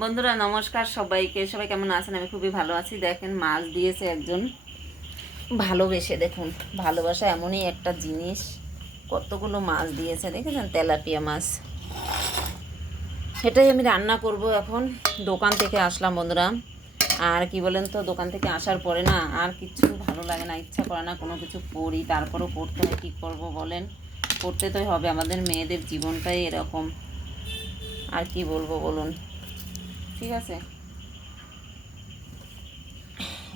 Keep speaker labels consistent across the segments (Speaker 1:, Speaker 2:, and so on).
Speaker 1: বন্ধুরা, নমস্কার সবাইকে। সবাই কেমন আছেন? আমি খুবই ভালো আছি। দেখেন, মাছ দিয়েছে একজন। ভালোবেসে দেখুন, ভালোবাসা এমনই একটা জিনিস। কতগুলো মাছ দিয়েছে, দেখেছেন? তেলাপিয়া মাছ। এটাই আমি রান্না করব এখন। দোকান থেকে আসলাম বন্ধুরা। আর কি বলেন তো, দোকান থেকে আসার পরে না, আর কিছু ভালো লাগে না, ইচ্ছা করে না কোনো কিছু করি। তারপরও করতে হয়, কী করব বলেন? করতে তো হবে, আমাদের মেয়েদের জীবনটাই এরকম। আর কি বলব বলুন? ঠিক আছে?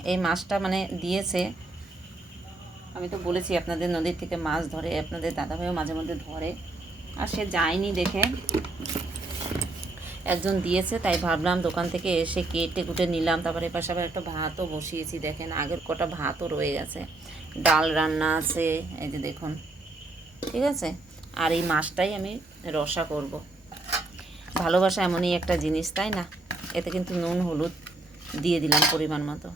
Speaker 1: এই মাছটা মানে দিয়েছে। আমি তো বলেছি আপনাদের নদীর থেকে মাছ ধরে, আপনাদের দাদাভাইও মাঝে মধ্যে ধরে। আর সে যায়নি দেখে। একজন দিয়েছে, তাই ভাবলাম দোকান থেকে এসে কেটে কুটে নিলাম। তারপরে এপাশে আবার একটা ভাতও বসিয়েছি, দেখেন আগের কটা ভাতও রয়ে গেছে। ডাল রান্না আছে, এই যে দেখুন। ঠিক আছে? আর এই মাছটাই আমি রসা করব। ভালোবাসা এমনই একটা জিনিস, তাই না? এতে কিন্তু নুন, হলুদ দিয়ে দিলাম পরিমাণ মতো।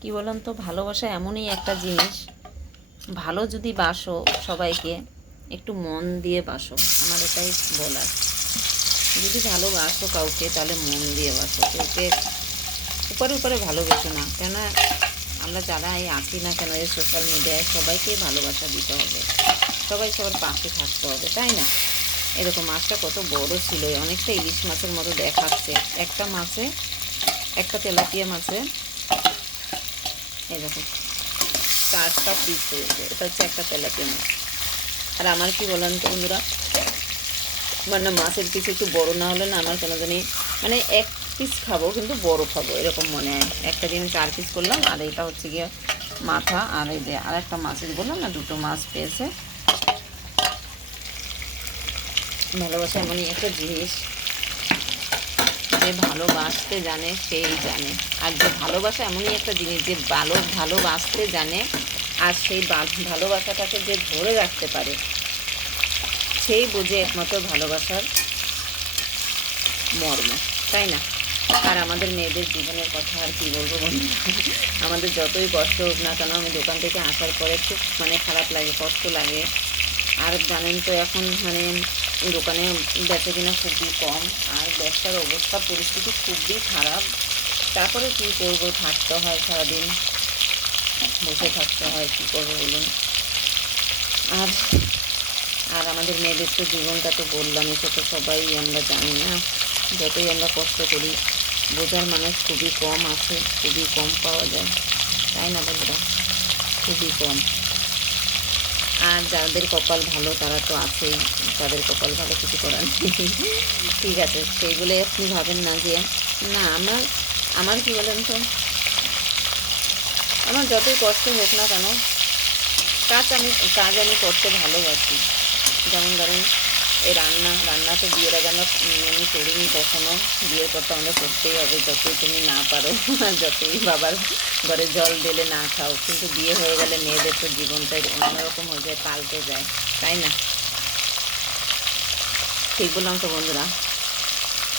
Speaker 1: কি বললাম তো, ভালোবাসা এমনই একটা জিনিস, ভালো যদি বাসো সবাইকে, একটু মন দিয়ে বাসো, আমার এটাই বলার। যদি ভালোবাসো কাউকে, তাহলে মন দিয়ে বাসো, কাউকে উপরে উপরে ভালোবেসো না। কেন আমরা যারা এই আঁকি না কেন, এই সোশ্যাল মিডিয়ায় সবাইকে ভালোবাসা দিতে হবে। সবাই সবার পাশে থাকতে হবে, তাই না? এরকম মাছটা কত বড় ছিল অনেকটা ইলিশ মাছের মতো দেখাচ্ছে। একটা মাছে, একটা তেলাপিয়া মাছে এরকম চারটা পিস হয়েছে এটা হচ্ছে একটা তেলাপিয়া মাছ। আর আমার কি বলেন তো বন্ধুরা মানে মাছের পিস একটু বড় না হলে না আমার কেন জানি মানে এক পিস খাব কিন্তু বড় খাব, এরকম মনে হয়। একটা দিন চার পিস করলাম, আর এটা হচ্ছে গিয়ে মাথা, আর এই যে আর একটা মাছের বললাম না, দুটো মাছ পেয়েছে। ভালোবাসা এমনই একটা জিনিস যে ভালোবাসতে জানে, সেই জানে। আর যে ভালোবাসা এমনই একটা জিনিস যে ভালো, ভালোবাসতে জানে, আর সেই ভালোবাসাটাকে যে ধরে রাখতে পারে, সেই বুঝে একমাত্র ভালোবাসার মর্ম, তাই না? আর আমাদের মেয়েদের জীবনের কথা আর কি বলব আমাদের যতই কষ্ট হোক না কেন, আমি দোকান থেকে আসার পরে খুব মানে খারাপ লাগে, কষ্ট লাগে। আর জানেন তো এখন মানে দোকানে বেচা কিনা খুবই কম। আর ব্যবসার অবস্থা, পরিস্থিতি খুবই খারাপ। তারপরে কী করব? থাকতে হয় সারাদিন। বসে থাকতে হয়, কী করব বলুন? আর আর আমাদের মেয়েদের তো জীবনটা তো বললাম এটা তো সবাই আমরা জানি না। যতই আমরা কষ্ট করি, বোঝার মানুষ খুবই কম আছে, খুবই কম পাওয়া যায়। তাই না বন্ধুরা? খুবই কম। আর যাদের কপাল ভালো, তারা তো আছেই। তাদের কপাল ভালো কিছু করার ঠিক আছে, সেইগুলো আপনি ভাবেন না যে, না, আমার আমার কি বলেন তো? আমার যতই কষ্ট হোক না কেন, কাজ আমি কাজ আমি করতে ভালোবাসি। যেমন ধরেন এই রান্না রান্না তো বিয়ের আগে আমরা আমি করিনি কখনো। বিয়ের পর তো আমাদের করতেই হবে, যতই তুমি না পারো, আর যতই বাবার ঘরে জল দিলে না খাও। কিন্তু বিয়ে হয়ে গেলে মেয়েদের তো জীবনটাই অন্যরকম হয়ে যায়, পাল্টে যায়, তাই না? ঠিক বললাম তো বন্ধুরা।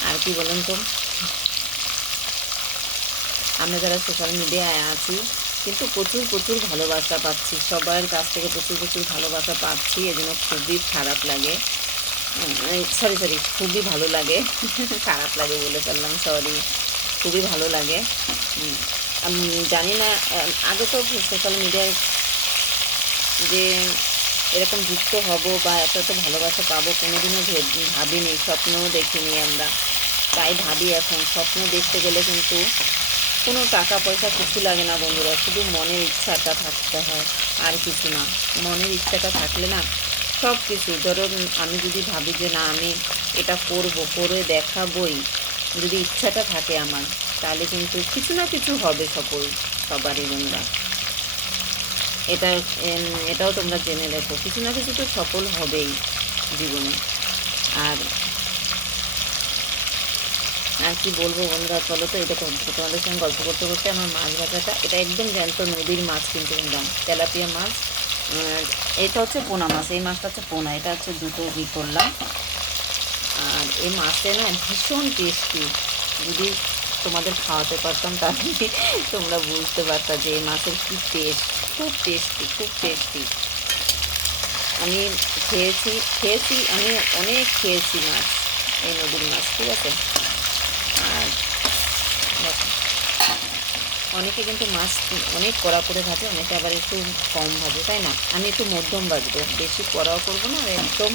Speaker 1: আর কি বলুন তো? আমরা যারা সোশ্যাল মিডিয়ায় আছি, কিন্তু প্রচুর প্রচুর ভালোবাসা পাচ্ছি। সবার কাছ থেকে প্রচুর প্রচুর ভালোবাসা পাচ্ছি, এজন্য খুবই খারাপ লাগে। সরি সরি, খুবই ভালো লাগে। খারাপ লাগে বলে ফেললাম, সরি, খুবই ভালো লাগে। জানি না আগে তো সোশ্যাল মিডিয়ায় যে এরকম যুক্ত হব বা এত এত ভালোবাসা পাবো, কোনোদিনও ভেব- ভাবিনি, স্বপ্নও দেখিনি আমরা। তাই ভাবি এখন, স্বপ্ন দেখতে গেলে কিন্তু কোনো টাকা পয়সা কিছু লাগে না বন্ধুরা, শুধু মনের ইচ্ছাটা থাকতে হয়, আর কিছু না। মনের ইচ্ছাটা থাকলে না সব কিছু। ধরো আমি যদি ভাবি যে না, আমি এটা করব, করে দেখাবই, যদি ইচ্ছাটা থাকে আমার, তাহলে কিন্তু কিছু না কিছু হবে সকল, সবারই বন্ধুরা। এটা এটাও তোমরা জেনে রেখো, কিছু না কিছু তো সফল হবেই জীবনে। আর আর কি বলব বন্ধুরা, চলো তো এটা তোমাদের সঙ্গে গল্প করতে করতে আমার মাছ ভাজাটা, এটা একদম জ্যান্ত নদীর মাছ কিন্তু কিনলাম তেলাপিয়া মাছ। এটা হচ্ছে পোনা মাছ, এই মাছটা হচ্ছে পোনা, এটা হচ্ছে দুটো ই করলাম। আর এই মাছটা না ভীষণ টেস্টি যদি তোমাদের খাওয়াতে পারতাম তাহলে তোমরা বুঝতে পারতা যে এই মাছের কী টেস্ট খুব টেস্টি খুব টেস্টি আমি খেয়েছি খেয়েছি, আমি অনেক খেয়েছি মাছ, এই নদীর মাছ, ঠিক আছে আর দেখো, অনেকে কিন্তু মাছ অনেক কড়া করে ভাজে, অনেকে আবার একটু কম ভাজে, তাই না? আমি একটু মধ্যম ভাজবো, বেশি কড়াও করব না, আর একদম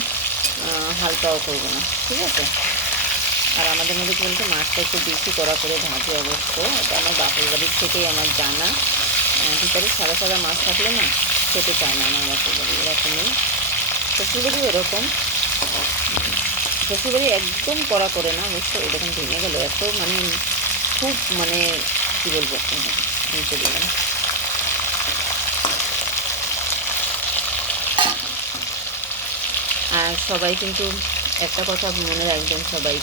Speaker 1: হালকাও করব না, ঠিক আছে? আর আমাদের মধ্যে কী বলতো, মাছটা একটু বেশি কড়া করে ভাজে অবশ্য, এটা আমার বাপের বাড়ির থেকেই আমার জানা। ভিতরে সাদা সাদা মাছ থাকলে না, খেতে চায় না আমার বাপের বাড়ি, এরকমই। শ্বশুরবাড়িও এরকম। শ্বশুরবাড়ি একদম কড়া করে না, অবশ্য এরকম ভেঙে গেল এত মানে খুব মানে কী বলব? আর সবাই কিন্তু একটা কথা মনে রাখবেন সবাই,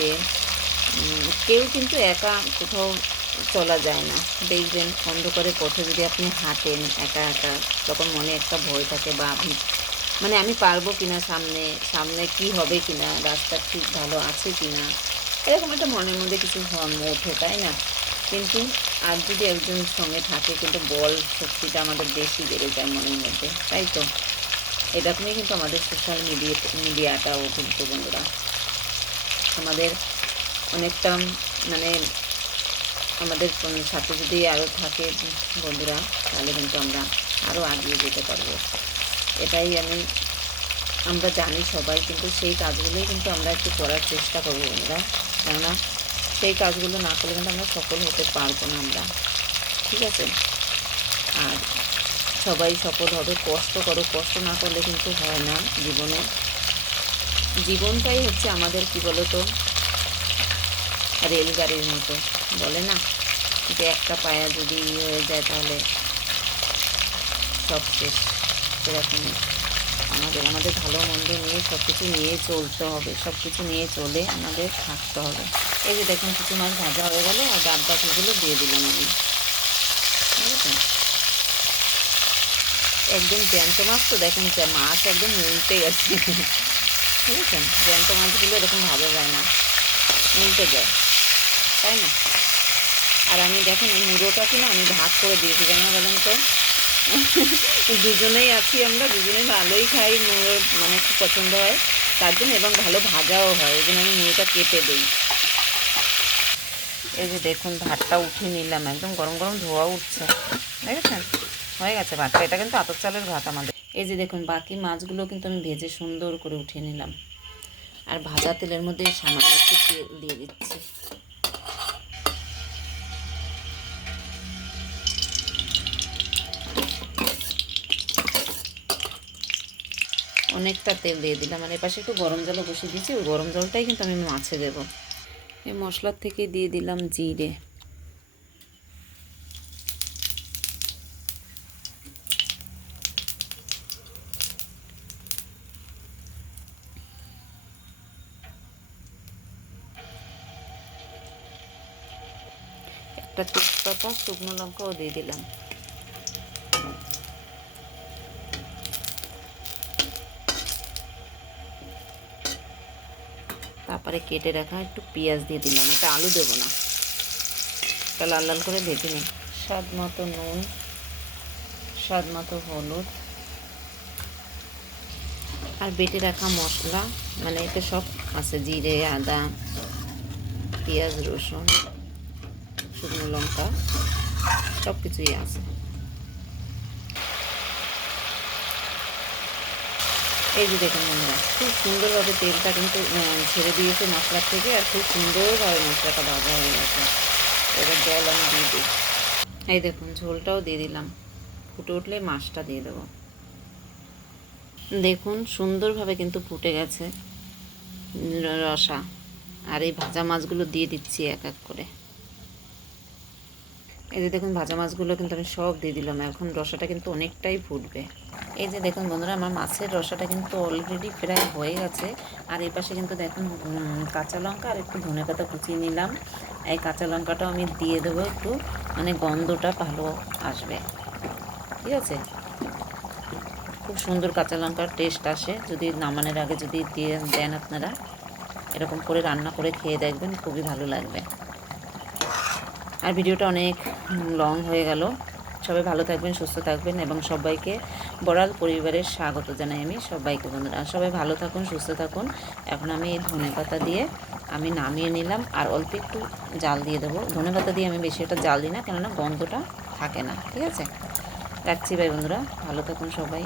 Speaker 1: যে কেউ কিন্তু একা কোথাও চলা যায় না। দেখবেন অন্ধকারে পথে যদি আপনি হাঁটেন একা একা, তখন মনে একটা ভয় থাকে বা আমি মানে আমি পারব কিনা সামনে সামনে কি হবে কিনা, রাস্তা ঠিক ভালো আছে কিনা, এরকম একটা মনের মধ্যে কিছু ওঠে, তাই না? কিন্তু আর যদি একজন সঙ্গে থাকে, কিন্তু বল শক্তিটা আমাদের বেশি বেড়ে যায় মনের মধ্যে, তাই তো? এরকমই কিন্তু আমাদের সোশ্যাল মিডিয়া মিডিয়াটাও কিন্তু বন্ধুরা, আমাদের অনেকটা মানে আমাদের সাথে যদি আরও থাকে বন্ধুরা, তাহলে কিন্তু আমরা আরও আগিয়ে যেতে পারব। এটাই আমি, আমরা জানি সবাই, কিন্তু সেই কাজগুলোই কিন্তু আমরা একটু করার চেষ্টা করব বন্ধুরা। কেননা সেই কাজগুলো না করলে কিন্তু আমরা সফল হতে পারব না আমরা। ঠিক আছে? আর সবাই সফল হবে, কষ্ট করো, কষ্ট না করলে কিন্তু হয় না জীবনে। জীবনটাই হচ্ছে আমাদের কি বলতো? রেলগাড়ির মতো, বলে না? যে একটা পায়া যদি ইয়ে হয়ে যায় তাহলে সব শেষ সেরকমই আমাদের আমাদের ভালো মন্দ নিয়ে সব কিছু নিয়ে চলতে হবে সব কিছু নিয়ে চলে আমাদের থাকতে হবে। এই যে দেখুন, কিছু মাছ ভাজা হয়ে গেলো আর ডাব বাকিগুলো দিয়ে দিলাম আমি। একদম জ্যান্ত মাছ তো, দেখেন মাছ একদম উল্টে গেছে। বুঝেছেন? জ্যান্ত মাছগুলো এরকম ভাজা যায় না, উল্টে যায়, তাই না? আর আমি দেখেন, এই মুড়োটাকে না আমি ভাগ করে দিয়েছি কেন বলেন তো? দুজনেই আছি আমরা দুজনেই ভালোই খাই, মুড়ো মানে খুব পছন্দ হয়। তার জন্য এবং ভালো ভাজাও হয়, এই জন্য আমি মুড়োটা কেটে দিই। এই যে দেখুন, ভাতটা উঠিয়ে নিলাম, একদম গরম গরম ধোয়া উঠছে। দেখেছেন হয়ে গেছে ভাতটা, এটা কিন্তু আতর চালের ভাত আমাদের। এই যে দেখুন, বাকি মাছগুলো কিন্তু আমি ভেজে সুন্দর করে উঠিয়ে নিলাম। আর ভাজা তেলের মধ্যে সামান্য একটু তেল দিয়ে দিচ্ছি। অনেকটা তেল দিয়ে দিলাম। আর এপাশে একটু গরম জলও বসিয়ে দিয়েছি, ওই গরম জলটাই কিন্তু আমি মাছে দেবো। এই মশলার থেকে দিয়ে দিলাম জিরে। একটা তেজপাতা, শুকনো লঙ্কাও দিয়ে দিলাম। তারপরে কেটে রাখা একটু পেঁয়াজ দিয়ে দিলাম। এটা আলু দেবো না। এটা লাল লাল করে ভেজে নিই। স্বাদ মতো নুন, স্বাদ মতো হলুদ, আর বেটে রাখা মশলা মানে এতে সব আছে, জিরে, আদা, পেঁয়াজ, রসুন, শুকনো লঙ্কা সব কিছুই আছে। এই যে দেখুন বন্ধুরা, খুব সুন্দরভাবে তেলটা কিন্তু ছেড়ে দিয়েছে মশলার থেকে আর খুব সুন্দরভাবে মশলাটা ভাজা হয়ে গেছে। এবার জল আমি দিয়ে দিই। এই দেখুন, ঝোলটাও দিয়ে দিলাম। ফুটে উঠলে মাছটা দিয়ে দেবো। দেখুন, সুন্দরভাবে কিন্তু ফুটে গেছে রসা। আর এই ভাজা মাছগুলো দিয়ে দিচ্ছি এক এক করে। এই যে দেখুন, ভাজা মাছগুলো কিন্তু আমি সব দিয়ে দিলাম। এখন রসাটা কিন্তু অনেকটাই ফুটবে। এই যে দেখুন বন্ধুরা, আমার মাছের রসাটা কিন্তু অলরেডি প্রায় হয়ে গেছে। আর এই পাশে কিন্তু দেখুন কাঁচা লঙ্কা আর একটু ধনে পাতা কুচিয়ে নিলাম। এই কাঁচা লঙ্কাটাও আমি দিয়ে দেবো একটু মানে গন্ধটা ভালো আসবে। ঠিক আছে? খুব সুন্দর কাঁচা লঙ্কার টেস্ট আসে। যদি নামানোর আগে যদি দিয়ে দেন আপনারা, এরকম করে রান্না করে খেয়ে দেখবেন, খুবই ভালো লাগবে। আর ভিডিওটা অনেক লং হয়ে গেল। সবাই ভালো থাকবেন, সুস্থ থাকবেন এবং সবাইকে বড়াল পরিবারের স্বাগত জানাই আমি সবাইকে বন্ধুরা। সবাই ভালো থাকুন, সুস্থ থাকুন। এখন আমি এই ধনে পাতা দিয়ে আমি নামিয়ে নিলাম আর অল্প একটু জাল দিয়ে দেবো। ধনে পাতা দিয়ে আমি বেশি একটা জাল দিই না, কেননা গন্ধটা থাকে না, ঠিক আছে? রাখছি ভাই বন্ধুরা, ভালো থাকুন সবাই।